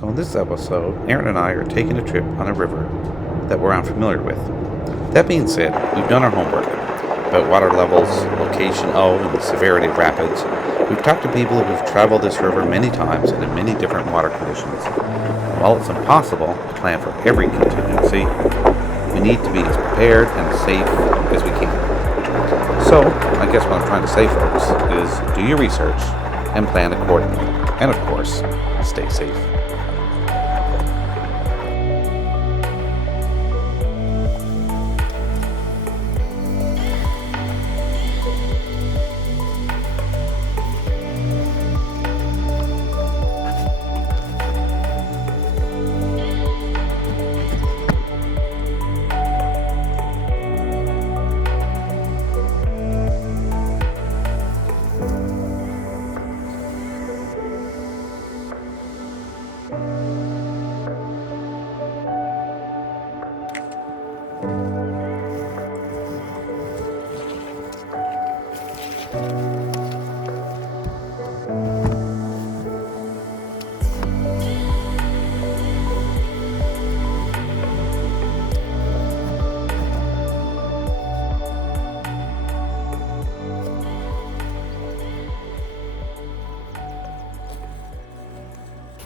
So in this episode, Aaron and I are taking a trip on a river that we're unfamiliar with. That being said, we've done our homework about water levels, location of, and the severity of rapids. We've talked to people who've traveled this river many times and in many different water conditions. And while it's impossible to plan for every contingency, we need to be as prepared and as safe as we can. So, I guess what I'm trying to say, folks, is do your research and plan accordingly. And of course, stay safe.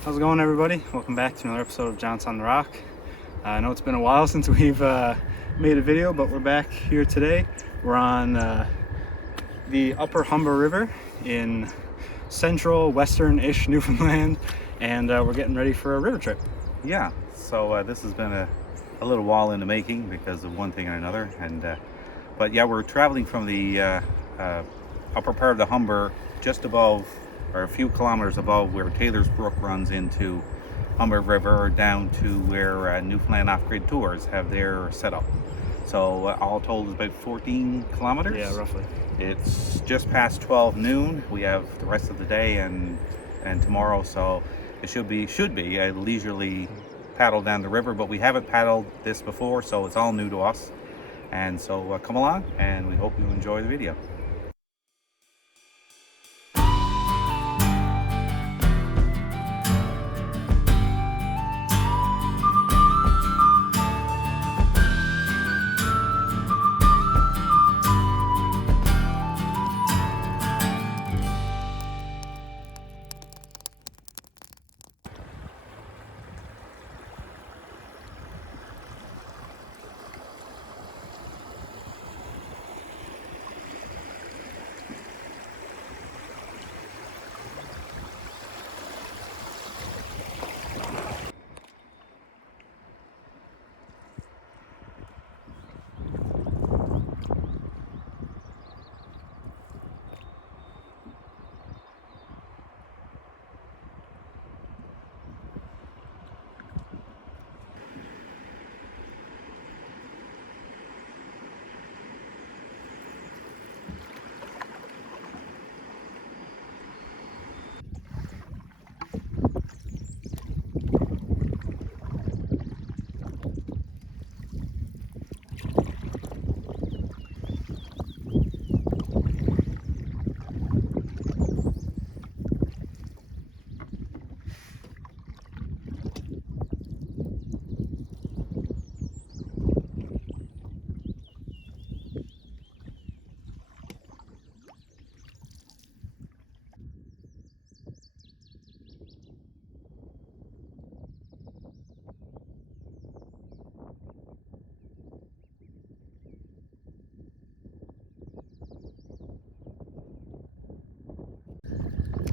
How's it going, everybody? Welcome back to another episode of Johnson on the Rock. I know it's been a while since we've made a video, but we're back here today. We're on the upper Humber River in central, western-ish Newfoundland, and we're getting ready for a river trip. Yeah, so this has been a little while in the making because of one thing and another. But yeah, we're traveling from the upper part of the Humber just above, or a few kilometers above, where Taylor's Brook runs into Humber River, down to where Newfoundland Off-Grid Tours have their setup. So all told is about 14 kilometers. Yeah, roughly. It's just past 12 noon. We have the rest of the day and tomorrow, so it should be a leisurely paddle down the river, but we haven't paddled this before, so it's all new to us. And so come along, and we hope you enjoy the video.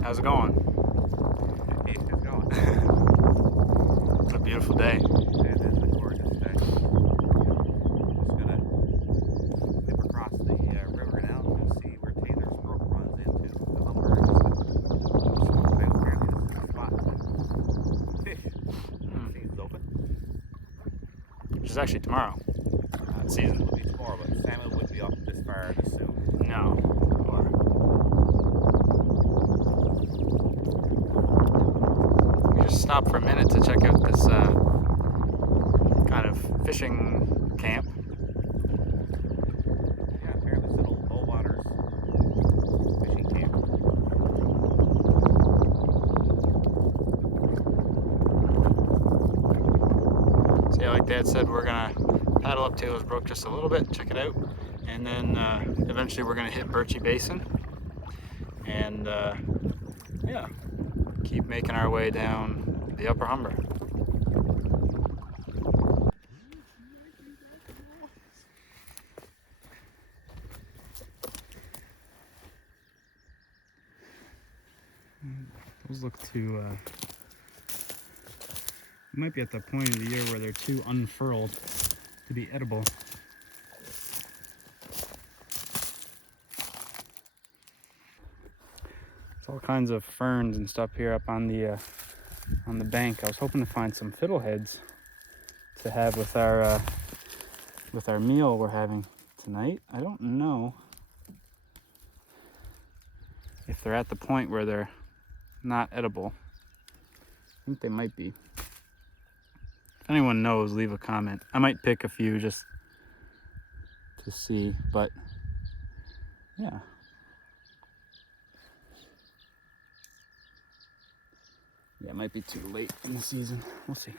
How's it going? It's going. It's a beautiful day. It is a gorgeous day. Just gonna whip across the river now to see where Taylor's Brook runs into the Humber. Apparently this is a spot to fish. The season's open. Which is actually tomorrow. Season. It will be tomorrow, but salmon wouldn't be up this far this soon. No. We just stopped for a minute to check out this kind of fishing camp. Yeah, apparently it's an old low waters fishing camp. like Dad said, we're gonna paddle up Taylor's Brook just a little bit, check it out, and then eventually we're gonna hit Birchie Basin, and yeah, keep making our way down the Upper Humber. Those look too, might be at the point of the year where they're too unfurled to be edible. There's all kinds of ferns and stuff here up on the bank. I was hoping to find some fiddleheads to have with our meal we're having tonight. I don't know if they're at the point where they're not edible. I think they might be. If anyone knows, leave a comment. I might pick a few just to see, but yeah. Yeah, it might be too late in the season. We'll see.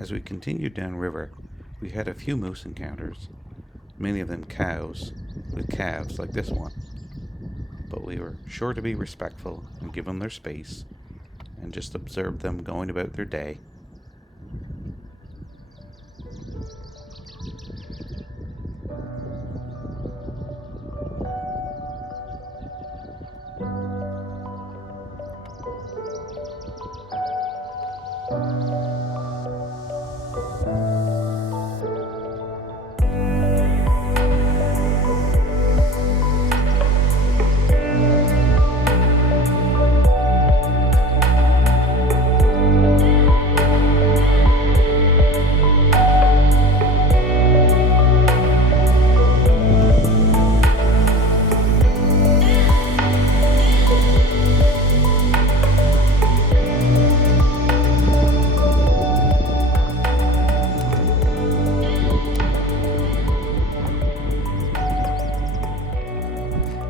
As we continued downriver, we had a few moose encounters, many of them cows with calves like this one. But we were sure to be respectful and give them their space and just observe them going about their day.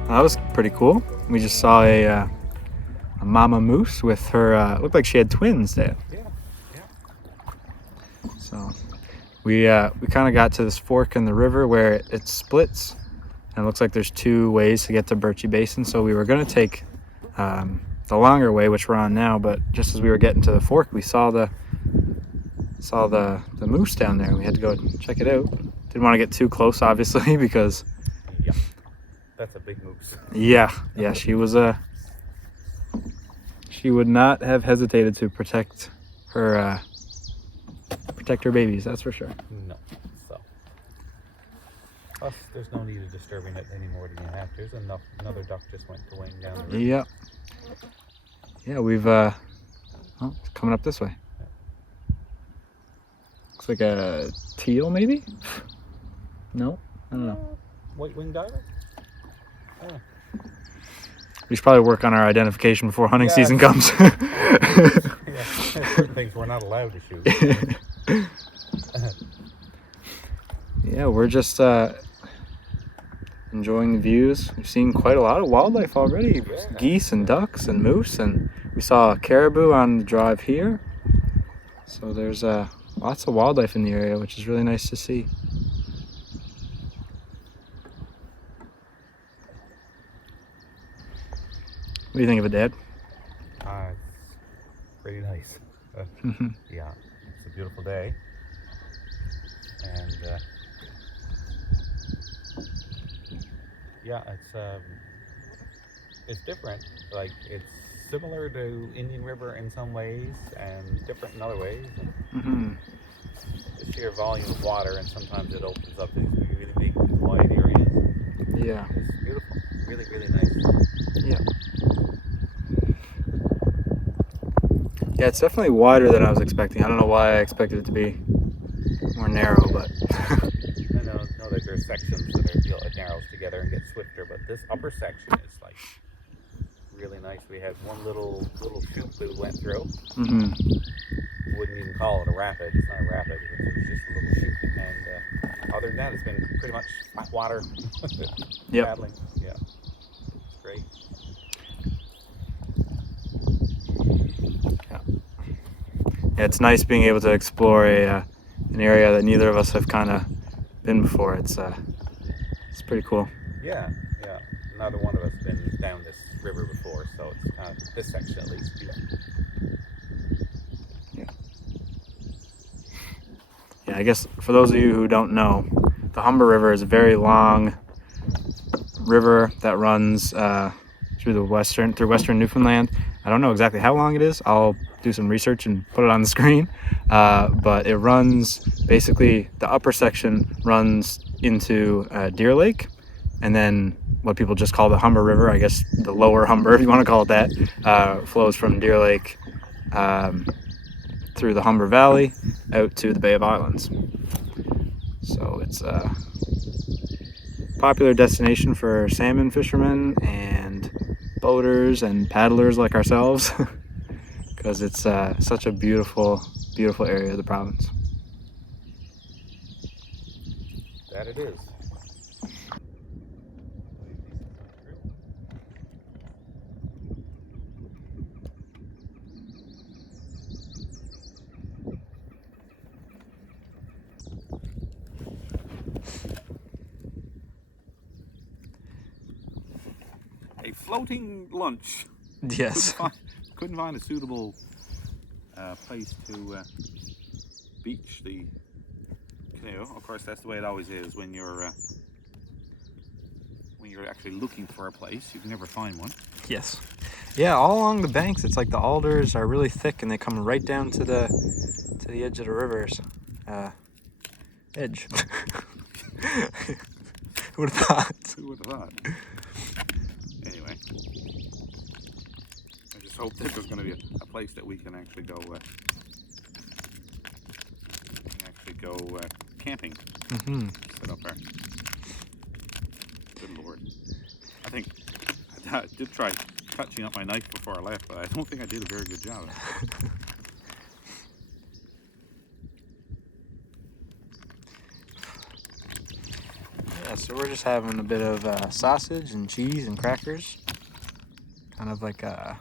That was pretty cool. We just saw a mama moose with her, looked like she had twins there. Yeah. So we kind of got to this fork in the river where it splits, and it looks like there's two ways to get to Birchie Basin. So we were going to take the longer way, which we're on now, but just as we were getting to the fork, we saw the moose down there, and we had to go check it out. Didn't want to get too close, obviously, because Yeah. That's a big moose. yeah, she was she would not have hesitated to protect her babies, that's for sure. No. So. Plus, there's no need of disturbing it any more than you have. There's enough. Another duck just went going down the river. Yep. Yeah, we've oh, it's coming up this way. Looks like a teal, maybe? No, I don't know. White-winged diver? Yeah. We should probably work on our identification before hunting season comes. Yeah, certain things we're not allowed to shoot. Yeah, we're just enjoying the views. We've seen quite a lot of wildlife already. Geese and ducks and moose, and we saw a caribou on the drive here. So there's lots of wildlife in the area, which is really nice to see. What do you think of it, Dad? It's pretty nice. Yeah, it's a beautiful day. And Yeah, it's different. Like it's similar to Indian River in some ways and different in other ways. And Mm-hmm. the sheer volume of water, and sometimes it opens up these really big wide areas. Yeah. It's beautiful. Really, really nice. Yeah. Yeah, it's definitely wider than I was expecting. I don't know why I expected it to be more narrow, but I know that there are sections that are, it narrows together and gets swifter, but this upper section is like really nice. We had one little chute that we went through. mm-hmm. Wouldn't even call it a rapid. It's not a rapid. It's just a little chute. And other than that, it's been pretty much flat water. Yep. Paddling. Yeah, it's great. Yeah, it's nice being able to explore an area that neither of us have kind of been before. It's pretty cool. Yeah. Neither one of us been down this river before, so it's kind of this section at least. Yeah, I guess for those of you who don't know, the Humber River is a very long river that runs through western Newfoundland. I don't know exactly how long it is. I'll do some research and put it on the screen. But it runs, basically the upper section runs into Deer Lake, and then what people just call the Humber River, I guess the lower Humber, if you want to call it that, flows from Deer Lake through the Humber Valley out to the Bay of Islands. So it's a popular destination for salmon fishermen and boaters and paddlers like ourselves because it's such a beautiful area of the province. That it is. A floating lunch. Yes. Couldn't find a suitable place to beach the canoe. Of course, that's the way it always is when you're actually looking for a place. You can never find one. Yes. Yeah, all along the banks, it's like the alders are really thick and they come right down to the edge of the river's edge. Who would have thought? Who would have thought? Anyway, I just hope that there's going to be a place that we can actually go camping. Mm-hmm. Set up our. Good Lord! I think I did try touching up my knife before I left, but I don't think I did a very good job. Yeah, so we're just having a bit of sausage and cheese and crackers. Kind of like a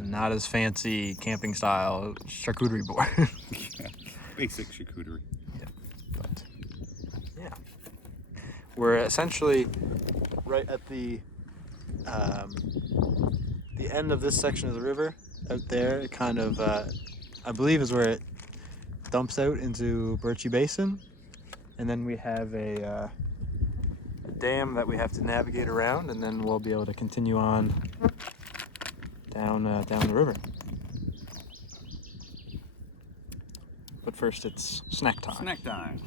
not as fancy camping style charcuterie board. Yeah, basic charcuterie. Yeah, but yeah. We're essentially right at the end of this section of the river. Out there, it kind of, I believe is where it dumps out into Birchie Basin. And then we have a dam that we have to navigate around, and then we'll be able to continue on down the river. But first, it's snack time. Snack time.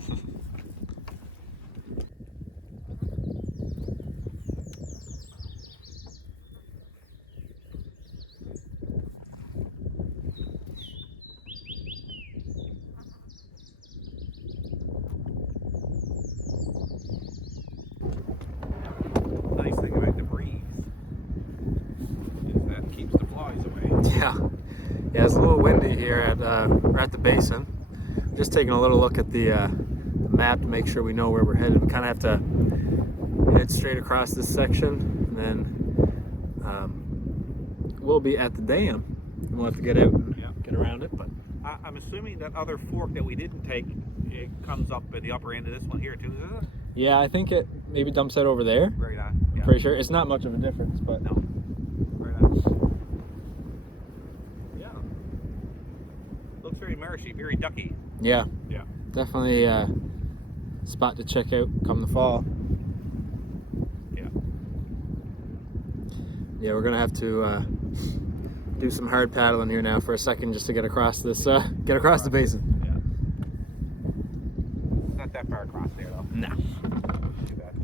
Nice thing about the breeze is that keeps the flies away. Yeah, it's a little windy here at we're at the basin. Just taking a little look at the map to make sure we know where we're headed. We kind of have to head straight across this section, and then we'll be at the dam. We'll have to get out and get around it. But I'm assuming that other fork that we didn't take, it comes up at the upper end of this one here too, is it? yeah, I think it maybe dumps out over there. Right on. Yeah. Pretty sure it's not much of a difference, but No. Right on. Yeah. Looks very marshy, very ducky. yeah, Yeah. definitely a spot to check out come the fall. Yeah, we're gonna have to do some hard paddling here now for a second just to get across this, get across the basin. Yeah. Not that far across there though. No. Too bad.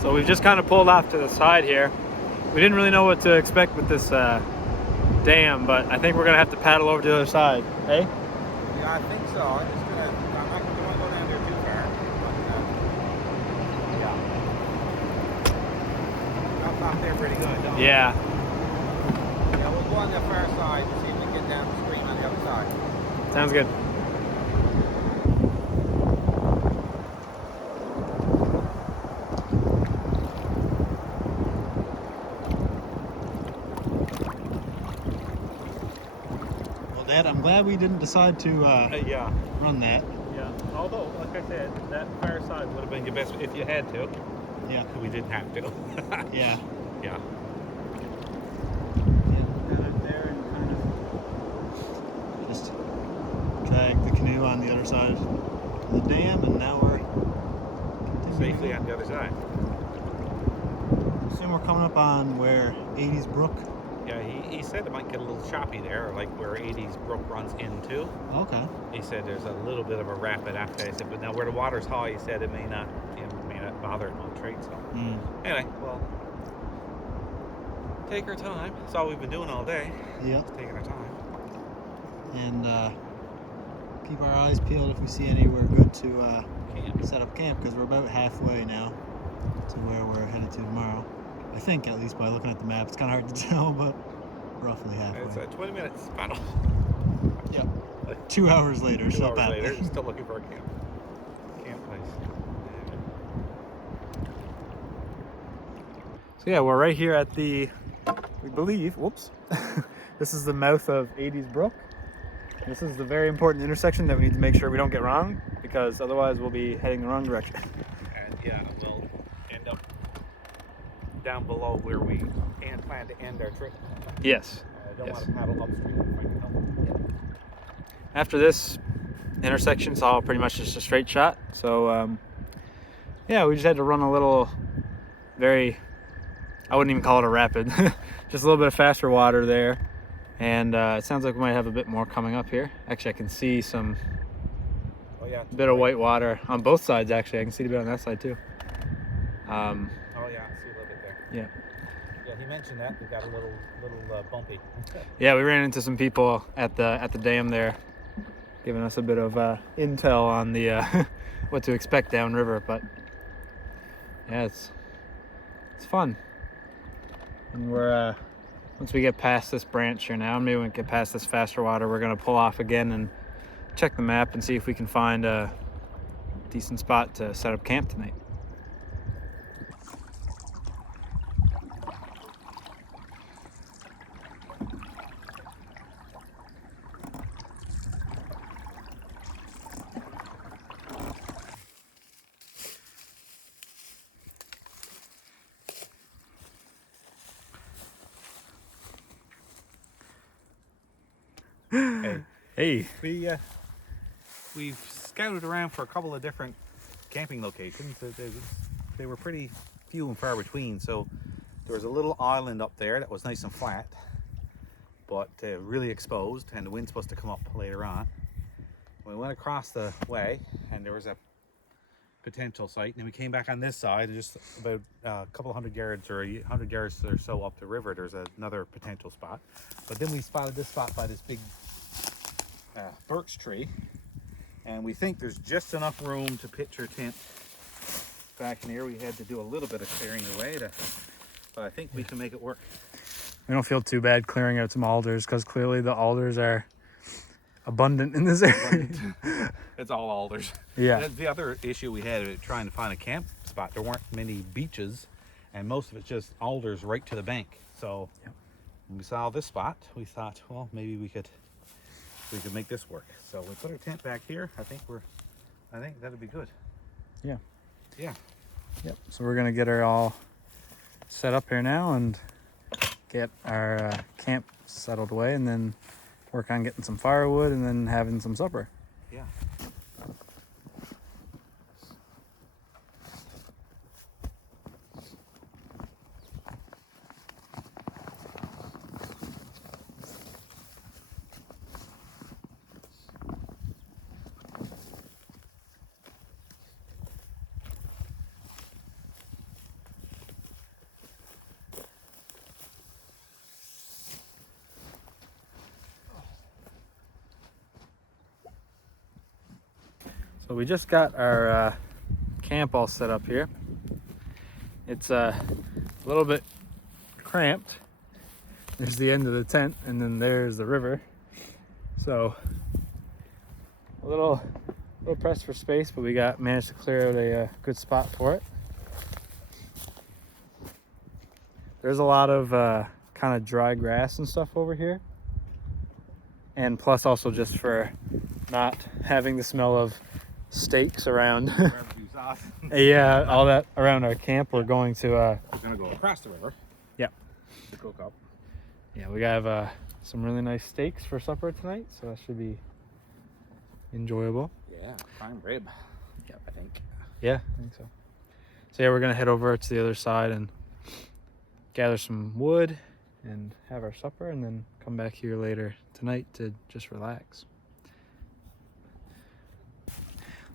So we've just kind of pulled off to the side here. We didn't really know what to expect with this dam, but I think we're gonna have to paddle over to the other side. Hey? Yeah, I think so. I'm not gonna go down there too far. But, yeah. Up there pretty good, don't we? Yeah. Yeah, we'll go on the far side and see if we can get down the stream on the other side. Sounds good. Dad, I'm glad we didn't decide to Yeah. run that. Yeah. Although, like I said, that far side would have been your best if you had to. Yeah. We didn't have to. Yeah. Yeah. Kind of there and kind of just drag the canoe on the other side of the dam, and now we're Safely on the other side. Soon we're coming up on where 80s Brook. Yeah, he said it might get a little choppy there, like where 80s Brook runs into. Okay. He said there's a little bit of a rapid after. I said, but now where the water's high, he said it may not bother it on trade. So anyway, well, take our time. That's all we've been doing all day. Yep. Just taking our time. And keep our eyes peeled if we see anywhere good to set up camp, because we're about halfway now to where we're headed to tomorrow. I think, at least by looking at the map. It's kind of hard to tell, but roughly halfway. It's 20 minutes paddle. Yep. 2 hours later, 2 still hours paddling. later, still looking for a camp place. So yeah, we're right here at the, we believe, whoops, this is the mouth of 80s Brook. This is the very important intersection that we need to make sure we don't get wrong, because otherwise we'll be heading the wrong direction. And yeah, we'll end up down below where we plan to end our trip. Yes. I don't Yes. want to paddle upstream if I can help it. After this intersection, it's all pretty much just a straight shot. So yeah, we just had to run a little, I wouldn't even call it a rapid, just a little bit of faster water there. And it sounds like we might have a bit more coming up here. Actually, I can see some bit of white water on both sides. Actually, I can see a bit on that side too. Oh yeah, I see a little bit there. Yeah. Yeah, he mentioned that. We got a little bumpy. Yeah, we ran into some people at the dam there, giving us a bit of intel on the what to expect downriver. But yeah, it's fun. And we're once we get past this branch here now, maybe when we get past this faster water, we're gonna pull off again and check the map and see if we can find a decent spot to set up camp tonight. Hey. Hey. We've scouted around for a couple of different camping locations. They were pretty few and far between. So there was a little island up there that was nice and flat, but really exposed, and the wind's supposed to come up later on. We went across the way, and there was a potential site, and then we came back on this side, and just about a couple 100 yards or 100 yards or so up the river, there's another potential spot. But then we spotted this spot by this big birch tree, and we think there's just enough room to pitch our tent back in here. We had to do a little bit of clearing away to but I think we can make it work. We don't feel too bad clearing out some alders because clearly the alders are abundant in this area. It's all alders. Yeah. That's the other issue we had trying to find a camp spot. There weren't many beaches, and most of it's just alders right to the bank. So when we saw this spot, we thought, well, maybe we could make this work. So we put our tent back here. I think that'd be good. Yeah. Yeah. Yep. So we're gonna get her all set up here now and get our camp settled away, and then work on getting some firewood and then having some supper. Yeah. So we just got our camp all set up here. It's a little bit cramped. There's the end of the tent, and then there's the river. So a little pressed for space, but we managed to clear out a good spot for it. There's a lot of kind of dry grass and stuff over here, and plus also just for not having the smell of steaks around. Yeah, all that around our camp. We're going to we're gonna go across the river. Yeah. To cook up. Yeah, we have some really nice steaks for supper tonight, so that should be enjoyable. Yeah, prime rib. Yeah, I think. Yeah, I think so. So yeah, we're gonna head over to the other side and gather some wood and have our supper, and then come back here later tonight to just relax.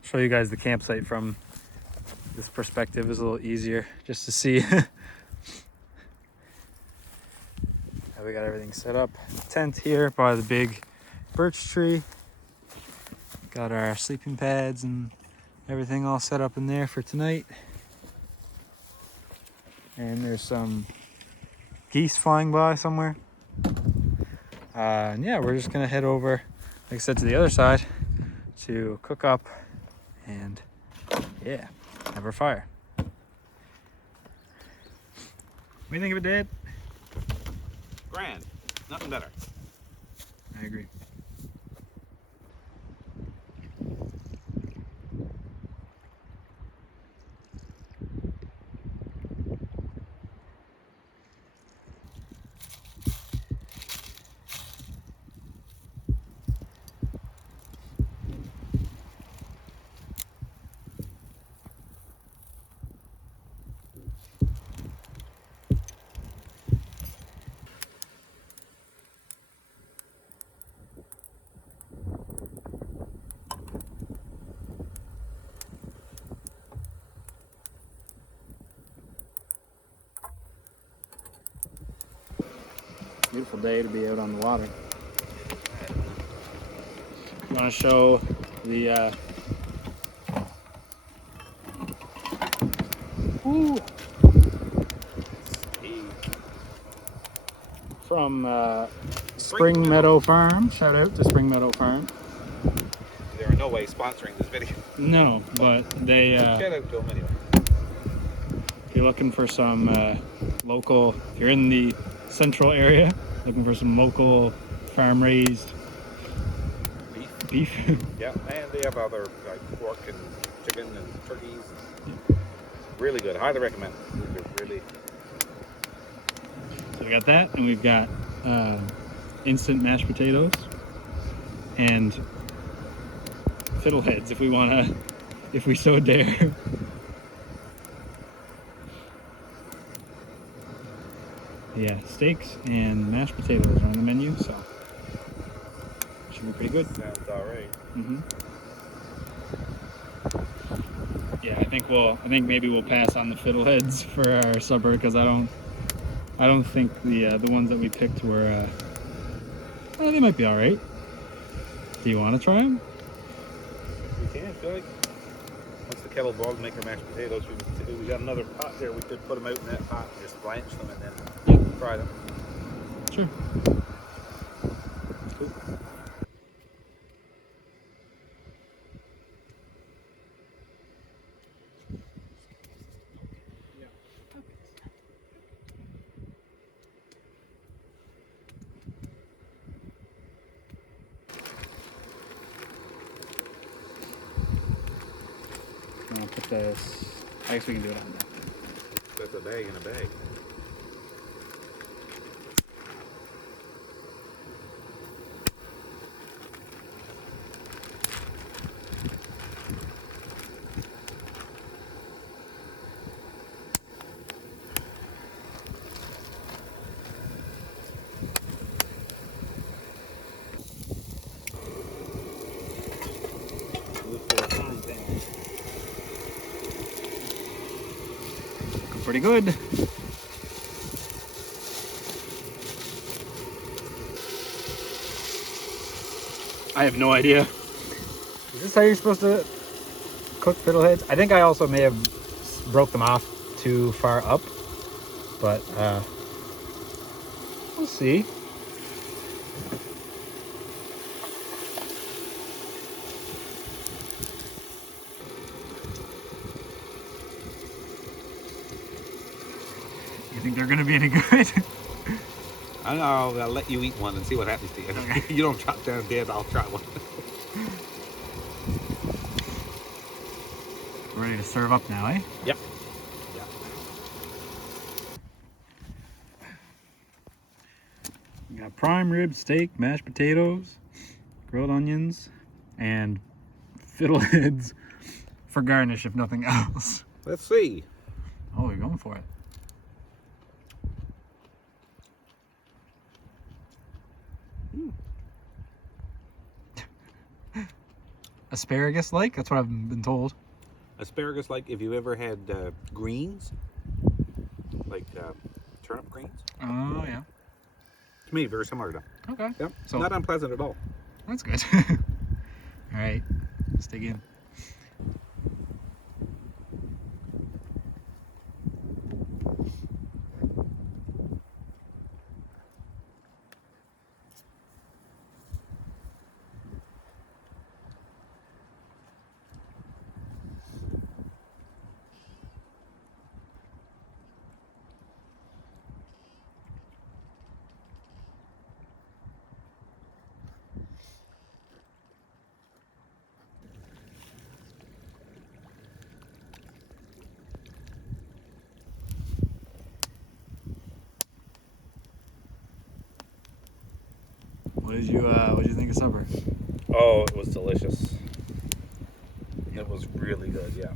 Show you guys the campsite from this perspective is a little easier just to see. We got everything set up. Tent here by the big birch tree. Got our sleeping pads and everything all set up in there for tonight. And there's some geese flying by somewhere. And yeah, we're just gonna head over, like I said, to the other side to cook up and yeah, have our fire. What do you think of it, Dad? Grand. Nothing better. I agree. Beautiful day to be out on the water. You want to show the from Spring Meadow Farm. Shout out to Spring Meadow Farm. They're in no way sponsoring this video. No, but they Shout out to them anyway. if you're looking for some local, if you're in the central area looking for some local farm raised beef. Yeah, and they have other like pork and chicken and turkeys. And really good. Highly recommend. They're really. So we got that, and we've got instant mashed potatoes and fiddleheads if we so dare. Yeah, steaks and mashed potatoes are on the menu, so should be pretty good. Sounds all right. Mm-hmm. Yeah, I think maybe we'll pass on the fiddleheads for our supper because I don't think the ones that we picked were they might be all right. Do you want to try them? We can. I feel like once the kettle boils, make our mashed potatoes. We got another pot there. We could put them out in that pot and just blanch them and then fry them. Sure. Cool. I'll put this. I guess we can do it on that. That's a bag in a bag. Pretty good. I have no idea. Is this how you're supposed to cook fiddleheads? I think I also may have broke them off too far up, but we'll see. You think they're gonna be any good? I don't know. I'll let you eat one and see what happens to you. Okay. You don't chop down dead, I'll try one. Ready to serve up now, eh? Yep. We got prime rib steak, mashed potatoes, grilled onions, and fiddleheads for garnish, if nothing else. Let's see. Oh, you're going for it. Asparagus-like? That's what I've been told. Asparagus, like if you've ever had greens, like turnip greens. Oh, yeah. To me, very similar to them. Okay. Yep. So Not unpleasant at all. that's good. All right, let's dig in. What did you think of supper? Oh, it was delicious. It was really good, yeah.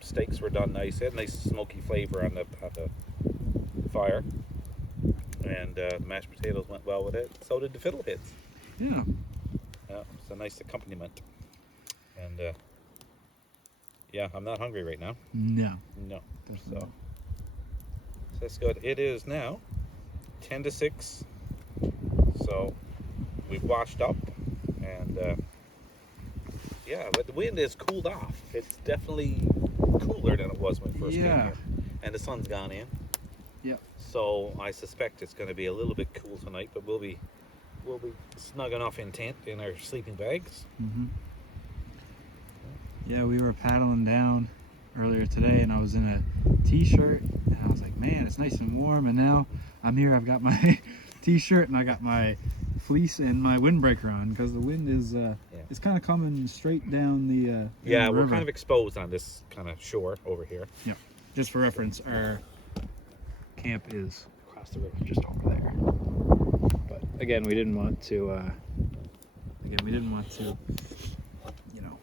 Steaks were done nice. It had a nice smoky flavor on the fire. And the mashed potatoes went well with it. So did the fiddleheads. Yeah. Yeah, it's a nice accompaniment. And yeah, I'm not hungry right now. No. No. Definitely. So that's good. It is now 10 to 6. So we've washed up and yeah, but the wind has cooled off. It's definitely cooler than it was when we first came here. And the sun's gone in. Yep. So I suspect it's going to be a little bit cool tonight, but we'll be snug enough in tent in our sleeping bags. Mm-hmm. Yeah, we were paddling down earlier today, and I was in a t-shirt, and I was like, man, it's nice and warm. And now I'm here. I've got my t-shirt, and I got my fleece and my windbreaker on because the wind is it's kind of coming straight down the Yeah, the we're river. kind of exposed on this kind of shore over here. Yeah. Just for reference, our camp is across the river, just over there. But again, we didn't want to. You know.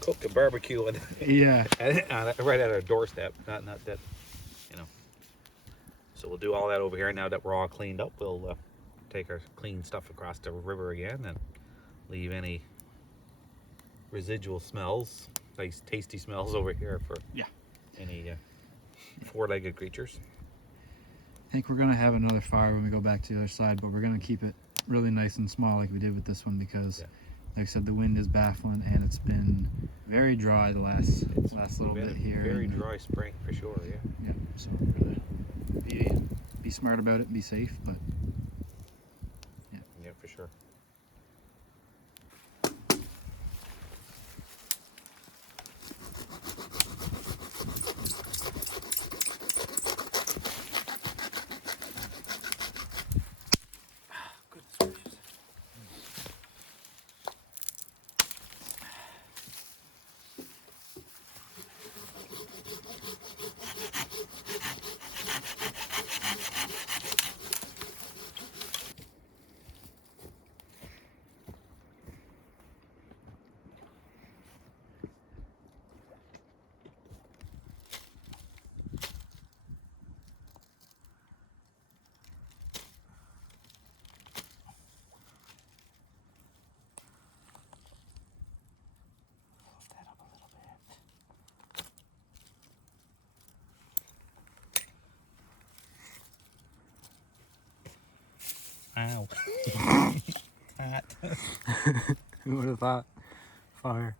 Cook and barbecue and Yeah. right at our doorstep. Not that, you know. So we'll do all that over here. Now that we're all cleaned up, we'll take our clean stuff across the river again and leave any residual smells, nice tasty smells over here for any four-legged creatures. I think we're gonna have another fire when we go back to the other side, but we're gonna keep it really nice and small like we did with this one because Like I said, the wind is baffling, and it's been very dry the last little bit here. Very dry spring for sure. Yeah. Yeah, so we're gonna be smart about it and be safe, but yeah. Yeah, for sure. Ow. Hot. Who would have thought? Fire.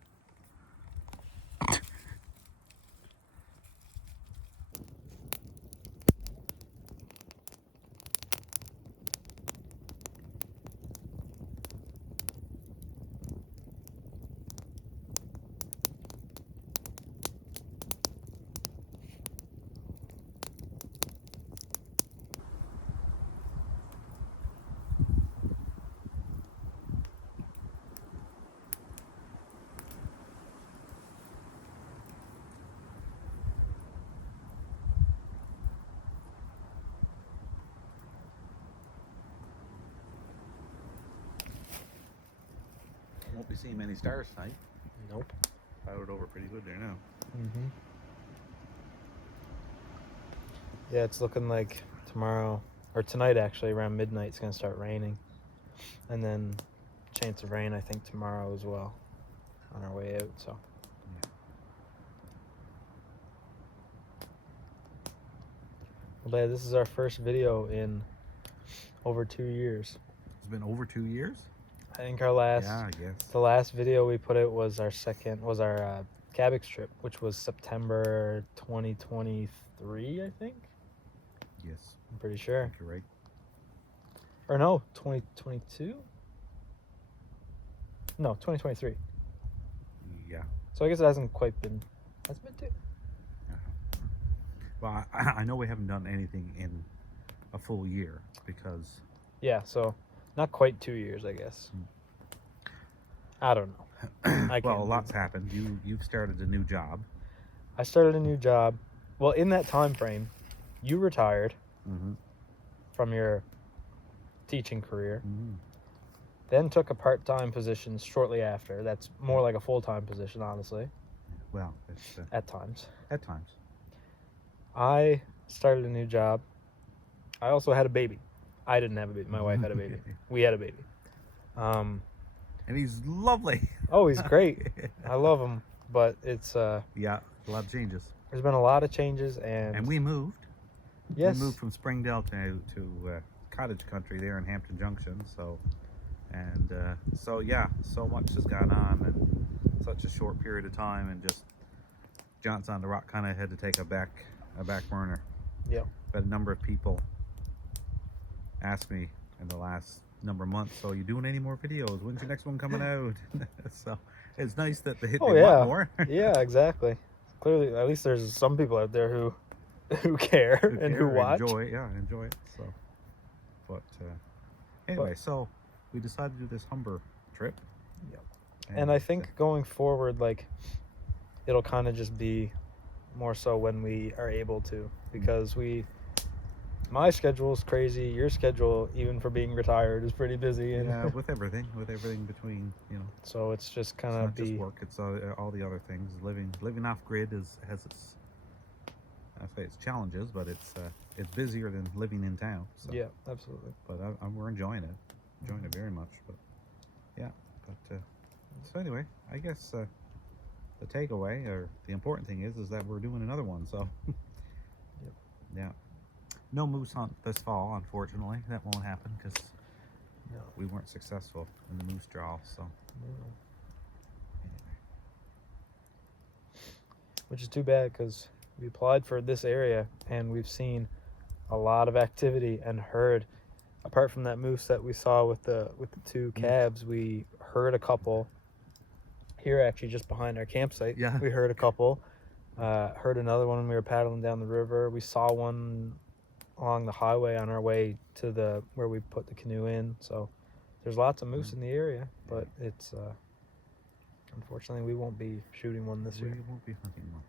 Won't be seeing many stars tonight. Nope. Clouded over pretty good there now. Mm-hmm. Yeah, it's looking like tomorrow, or tonight actually, around midnight, it's going to start raining. And then chance of rain, I think, tomorrow as well on our way out, so. Well, Dad, this is our first video in over 2 years. It's been over 2 years? I think our last, Yeah, I guess. the last video we put out was our Cabbage trip, which was September 2023, I think. Yes. I'm pretty I sure. think you're right. Or no, 2022? No, 2023. Yeah. So I guess it hasn't quite been, has it been two? Well, I know we haven't done anything in a full year because... Yeah, so not quite 2 years, I guess. I don't know. Well, lots happened. You've started a new job. I started a new job. Well, in that time frame, you retired from your teaching career, then took a part-time position shortly after. That's more like a full-time position, honestly. Well, it's, at times. At times. I started a new job. I also had a baby. I didn't have a baby. My wife had a baby. We had a baby. And he's lovely. Oh, he's great. I love him, but it's yeah, a lot of changes. There's been a lot of changes, and we moved. Yes, we moved from Springdale to cottage country there in Hampton Junction. So yeah, so much has gone on in such a short period of time, and just Johnson on the Rock kind of had to take a back burner. Yeah. But a number of people asked me in the last number of months, so you doing any more videos? When's your next one coming out? So it's nice that they want more. Yeah, exactly. Clearly, at least there's some people out there who care and who watch. Enjoy it. So, but anyway, so we decided to do this Humber trip. Yep. And I think going forward, like, it'll kind of just be more so when we are able to, because my schedule is crazy. Your schedule, even for being retired, is pretty busy. And yeah, with everything between, So it's just kind of of just work. It's all the other things. Living off grid has its, I say it's challenges, but it's busier than living in town. So. Yeah, absolutely. But we're enjoying it very much. But yeah, so anyway, I guess the takeaway or the important thing is that we're doing another one. So yeah. No moose hunt this fall, unfortunately. That won't happen because we weren't successful in the moose draw, so. Which is too bad because we applied for this area and we've seen a lot of activity and heard, apart from that moose that we saw with the two calves, we heard a couple here actually just behind our campsite. Yeah. We heard a couple. Heard another one when we were paddling down the river. We saw one along the highway on our way to the where we put the canoe in. So there's lots of moose in the area, but it's unfortunately we won't be shooting one this year. We won't be hunting one.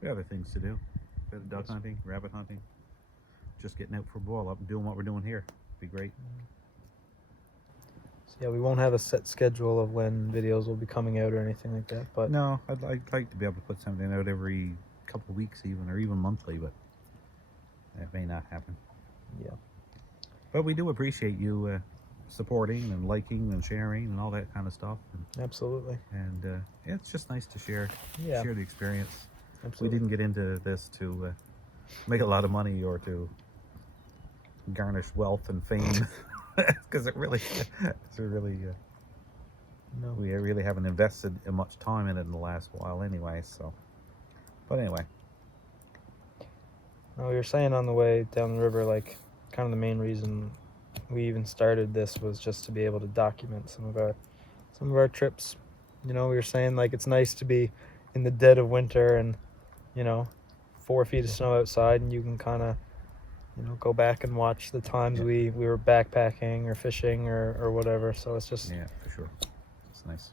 We have other things to do. Bit of duck hunting, rabbit hunting, just getting out for boil up and doing what we're doing here. Be great. So yeah, we won't have a set schedule of when videos will be coming out or anything like that. But No, I'd like to be able to put something out every couple of weeks even, or even monthly, but that may not happen. Yeah. But we do appreciate you supporting and liking and sharing and all that kind of stuff. Absolutely. And yeah, it's just nice to share the experience. Absolutely. We didn't get into this to make a lot of money or to garnish wealth and fame, because No. we really haven't invested much time in it in the last while anyway. So, but anyway. No, we were saying on the way down the river, like, kind of the main reason we even started this was just to be able to document some of our trips. You know, we were saying like it's nice to be in the dead of winter and 4 feet of snow outside, and you can kind of go back and watch the times we were backpacking or fishing or whatever. So it's just for sure, it's nice.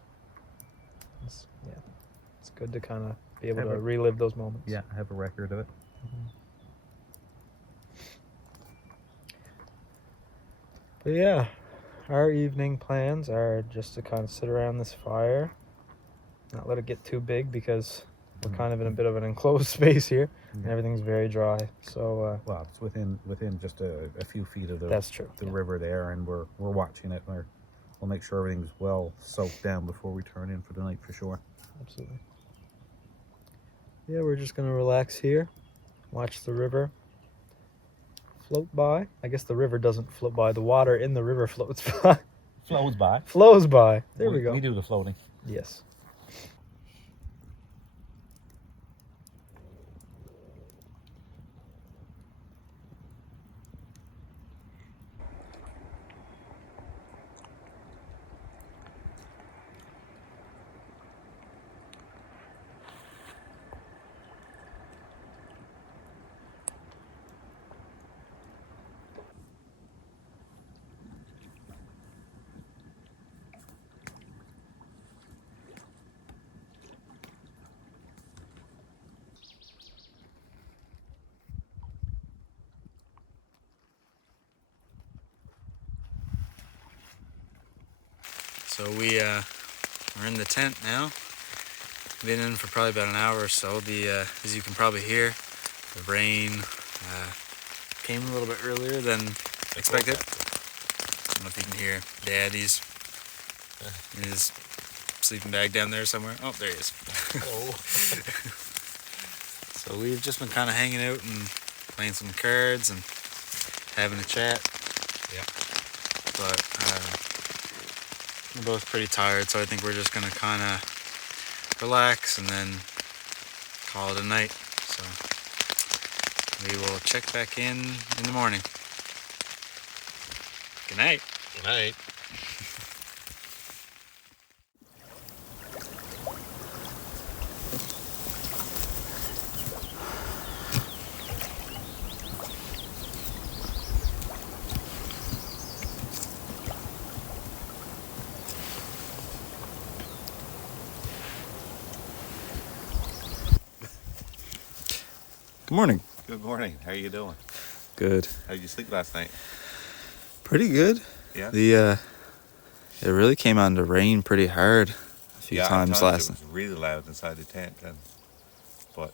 It's good to kind of be able to relive those moments. Yeah, have a record of it. But yeah, our evening plans are just to kind of sit around this fire, not let it get too big because we're kind of in a bit of an enclosed space here, and everything's very dry. So well, it's within just a few feet of the that's true. The river there, and we're watching it. We'll make sure everything's well soaked down before we turn in for the night for sure. Absolutely. Yeah, we're just gonna relax here, watch the river float by. I guess the river doesn't float by. The water in the river floats by. Flows by. Flows by. There we go. We do the floating. Yes. So we're in the tent now. Been in for probably about an hour or so. As you can probably hear, the rain came a little bit earlier than expected. I don't know if you can hear Dad. He's in his sleeping bag down there somewhere. Oh, there he is. Oh. So we've just been kind of hanging out and playing some cards and having a chat. Yeah. But we're both pretty tired, so I think we're just gonna kind of relax and then call it a night. So we will check back in the morning. Good night. Good night. Good morning. Good morning. How are you doing? Good. How did you sleep last night? Pretty good. Yeah. It really came on to rain pretty hard a few times last night. It was really loud inside the tent, but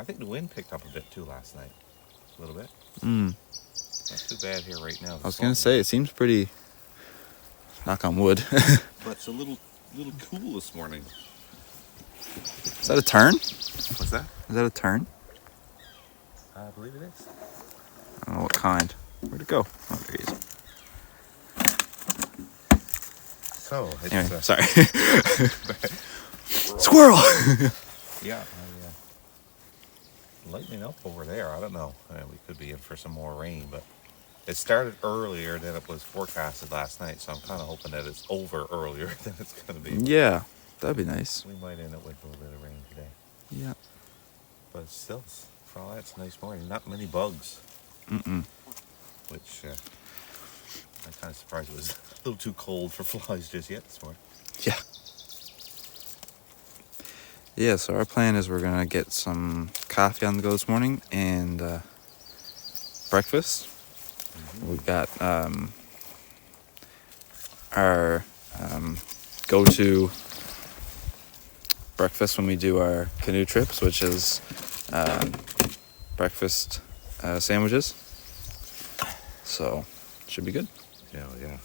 I think the wind picked up a bit too last night. A little bit. Not too bad here right now. I was gonna say it seems pretty. Knock on wood. But it's a little cool this morning. Is that a turn? What's that? Is that a turn? I believe it is. I don't know what kind. Where'd it go? Oh, there he is. so. It's, Anyway, sorry. Squirrel! yeah, lightening up over there. I don't know. We could be in for some more rain, but it started earlier than it was forecasted last night, so I'm kind of hoping that it's over earlier than it's going to be. Yeah, that'd be nice. We might end up with a little bit of rain today. Yeah. But still, for all that, it's a nice morning. Not many bugs. Which I'm kind of surprised it was a little too cold for flies just yet this morning. Yeah. Yeah, so our plan is we're going to get some coffee on the go this morning and breakfast. We've got our go-to breakfast when we do our canoe trips, which is breakfast sandwiches. So, should be good. Yeah, yeah.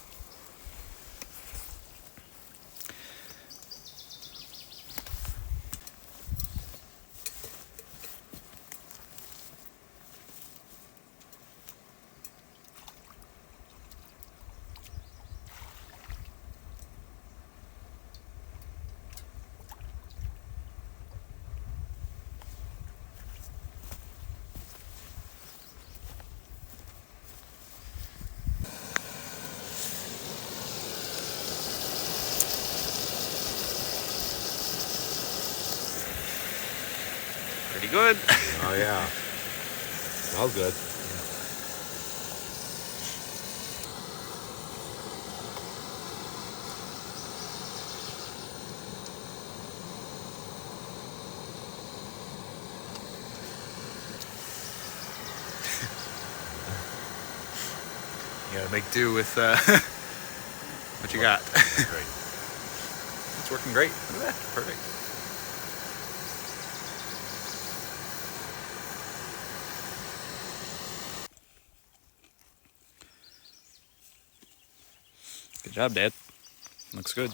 Pretty good. Oh, yeah. Smells good. You gotta make do with what you got. Great. It's working great. Look at that. Perfect. Good job, Dad. Looks good.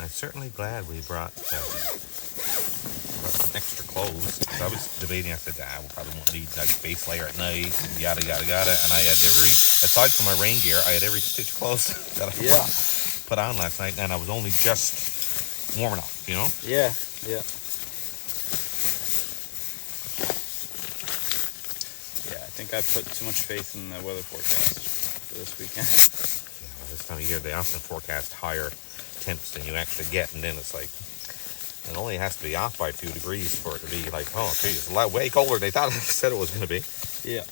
I'm certainly glad we brought some extra clothes. I was debating, I said, we'll probably won't need like base layer at night, and yada, yada, yada. And I had aside from my rain gear, I had every stitch of clothes that I put on last night, and I was only just warm enough, you know? Yeah, yeah. Yeah, I think I put too much faith in the weather forecast for this weekend. Yeah, well, this time of year, they often forecast higher temps than you actually get, and then it's like, it only has to be off by a few degrees for it to be like, oh, geez, it's a lot way colder than they thought it said it was going to be. Yeah.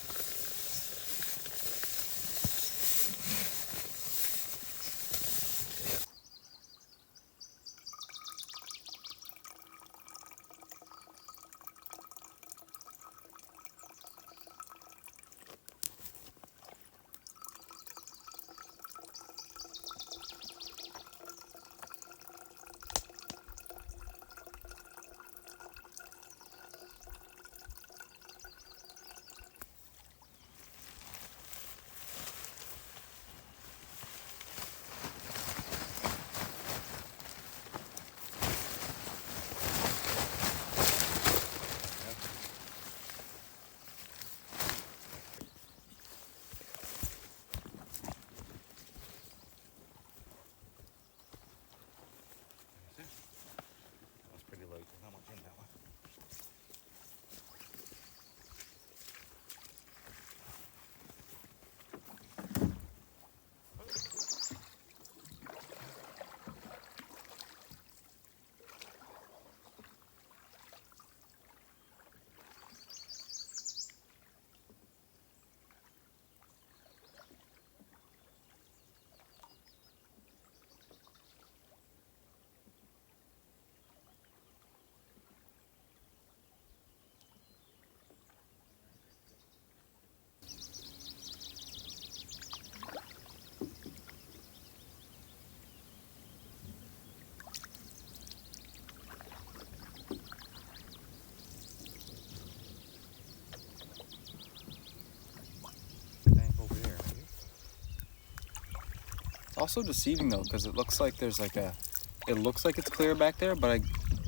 It's also deceiving though, because it looks like there's like it looks like it's clear back there, but I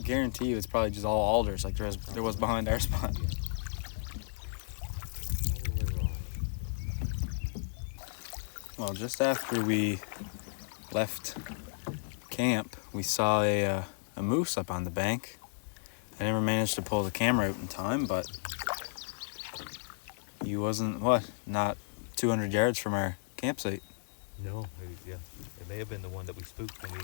guarantee you it's probably just all alders like there was behind our spot. Well, just after we left camp, we saw a moose up on the bank. I never managed to pull the camera out in time, but he wasn't, not 200 yards from our campsite. No, yeah. It may have been the one that we spooked when we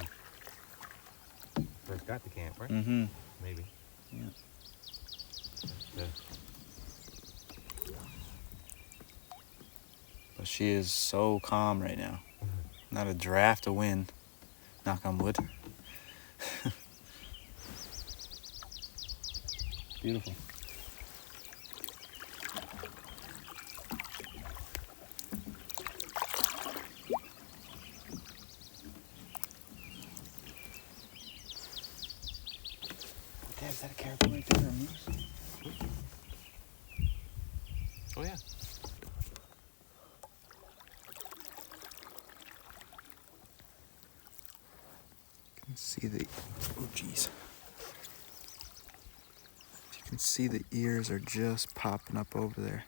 first got to camp, right? Mm-hmm. Maybe. Yeah. But she is so calm right now. Not a draft of wind. Knock on wood. Beautiful. Dad, is that a caribou right there or a moose? Oh, yeah. You can see the, oh geez. You can see the ears are just popping up over there.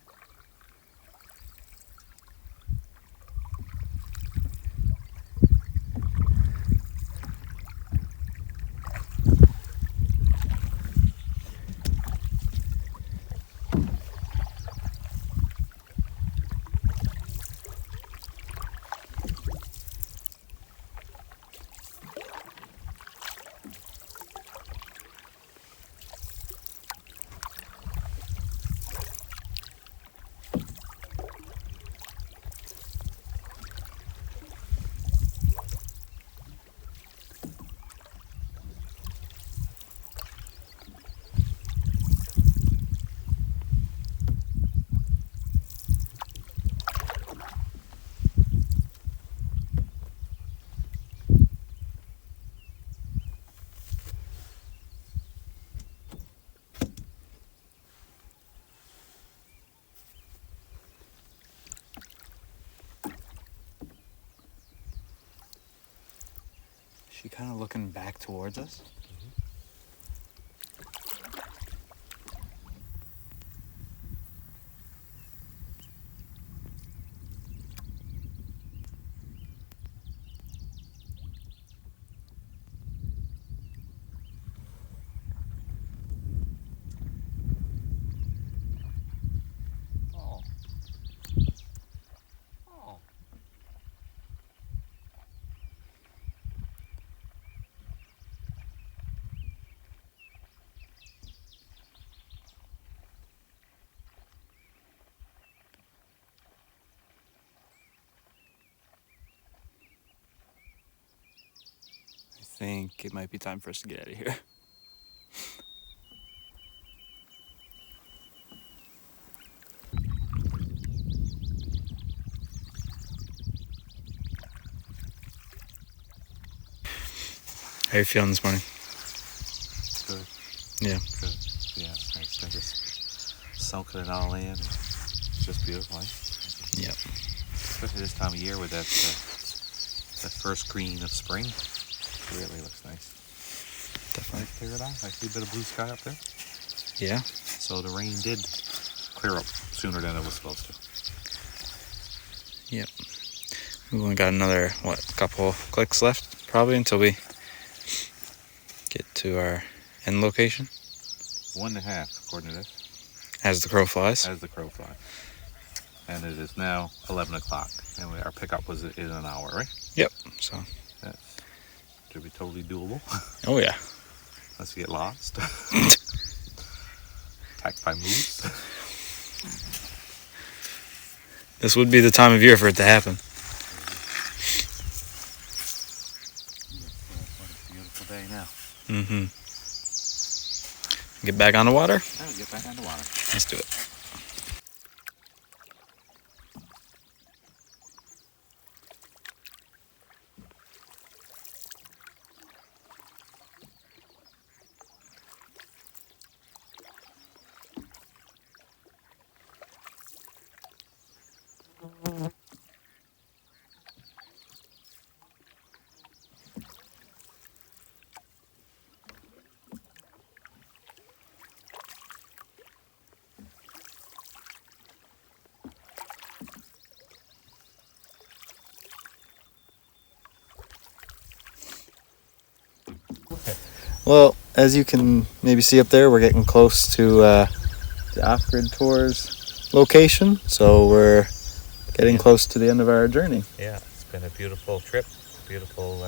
She kind of looking back towards us. Oh. Oh. I think it might be time for us to get out of here. How are you feeling this morning? Good. Yeah. Good. Yeah, it's nice to just soaking it all in. It's just beautiful, eh? Yep. Especially this time of year with that first green of spring. It really looks nice. Definitely. Clear it off. I see a bit of blue sky up there. Yeah. So the rain did clear up sooner than it was supposed to. Yep. We've only got another, couple clicks left, probably, until we get to our end location. 1.5, according to this. As the crow flies. As the crow flies. And it is now 11 o'clock. And our pickup was in an hour, right? Yep. So. That should be totally doable. Oh yeah. Unless you get lost. Attacked by moose. This would be the time of year for it to happen. What a beautiful day now. Mm-hmm. Get back on the water? Now we get back on the water. Let's do it. Well, as you can maybe see up there, we're getting close to the off-grid tours location, so we're getting close to the end of our journey. Yeah, it's been a beautiful trip, beautiful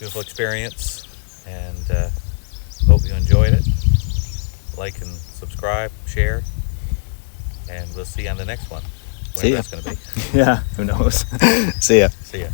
experience, and hope you enjoyed it. Like and subscribe, share, and we'll see you on the next one. See Whenever ya. that's going to be. Yeah, who knows? See ya. See ya.